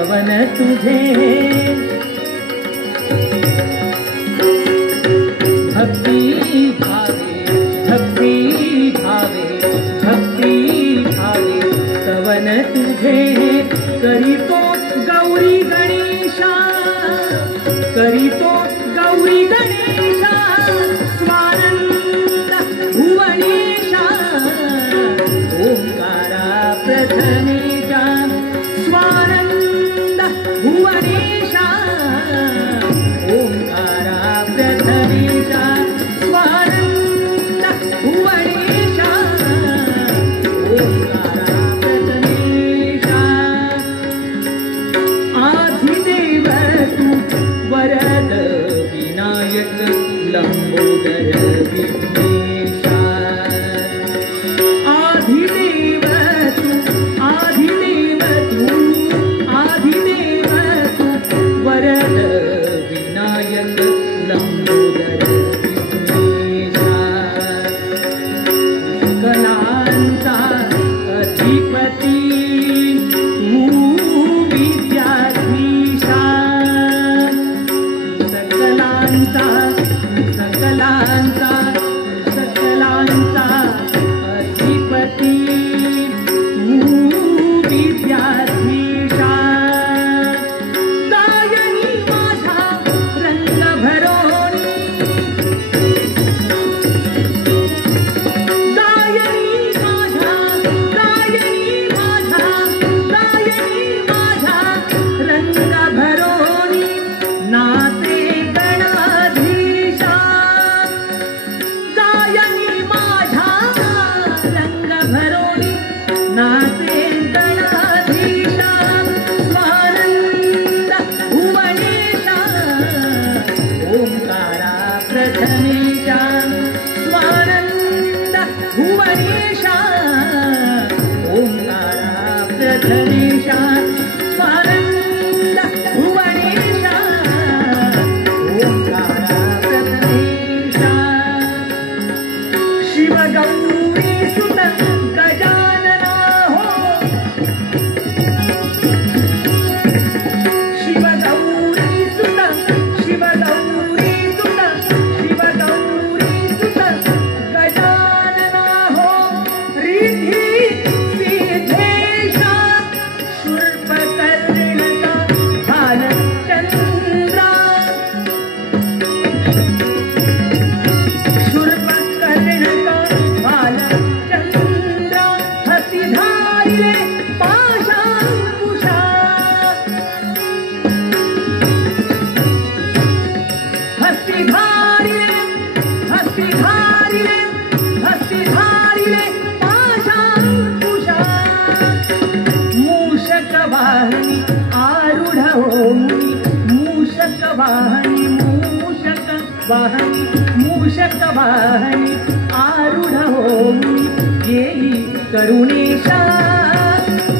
स्तवन तुझे भक्ती भावे भक्ती भावे भक्ती भावे स्तवन तुझे करीतो गौरी गणेशा करीतो गौरी गणेशा स्वानंद भुवनेशा ओंकारा प्रथमेशा स्वानंद भुवनेशा ओंकारा प्रथमेशा स्वानंद भुवनेशा ओंकारा प्रथमेशा आधिदेव तू वरद विनायक लंबोदर विघ्नेशा आधिदेव तू वरद विनायक लंबोदर विघ्नेशा सकलांचा अधिपती तू विद्याधीशा सकलांचा अधिपती तू विद्याधीशा गायनी माझा रंग भरोनी गायनी माझा रंग भरोनी नाते गणाधीशा गायनी माझा रंग भरोनी नाते गणाधीशा स्वानंद भुवनेशा ओंकारा प्रथमेशा स्वानंद भुवनेशा ओंकारा प्रथमेशा स्वानंद भुवनेशा ओंकारा प्रथमेशा शिव गौरी सुत गजानना हो शिव गौरी सुत गजानना हो रिधी सिद्धेशा शूर्पकर्णका भालचंद्रा शूर्पकर्णका भालचंद्रा हसिधारिले पाशांकुशा हस्तिधारिले पाशांकुशा मूषकवाहनी आरूढ हो मुनी मूषकवाहनी आरूढ हो मुनी येई करुणेशा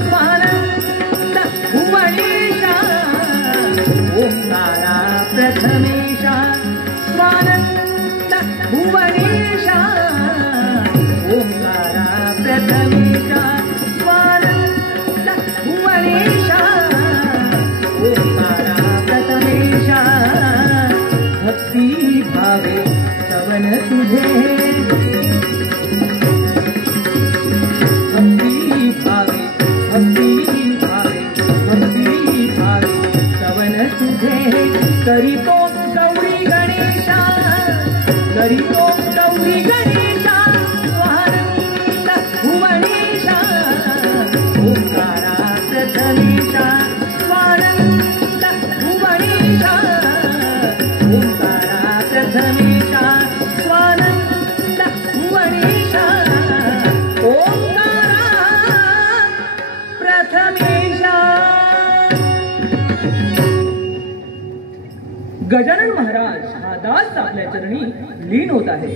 स्वानंद भुवनेशा ओंकारा प्रथमेशा स्वानंद भुवनेशा ओंकारा प्रथमेशा स्वानंद भुवनेशा ओंकारा प्रथमेशा भक्ती भावे स्तवन तुझे भक्ती भावे स्तवन तुझे करीतो गौरी गणेशा स्वानंद भुवनेशा ओंकारा प्रथमेशा स्वानंद भुवनेशा ओंकारा प्रथमेशा स्वानंद भुवनेशा ओंकारा प्रथमेशा। गजानन महाराज हा दास आपल्या चरणी लीन होत आहे।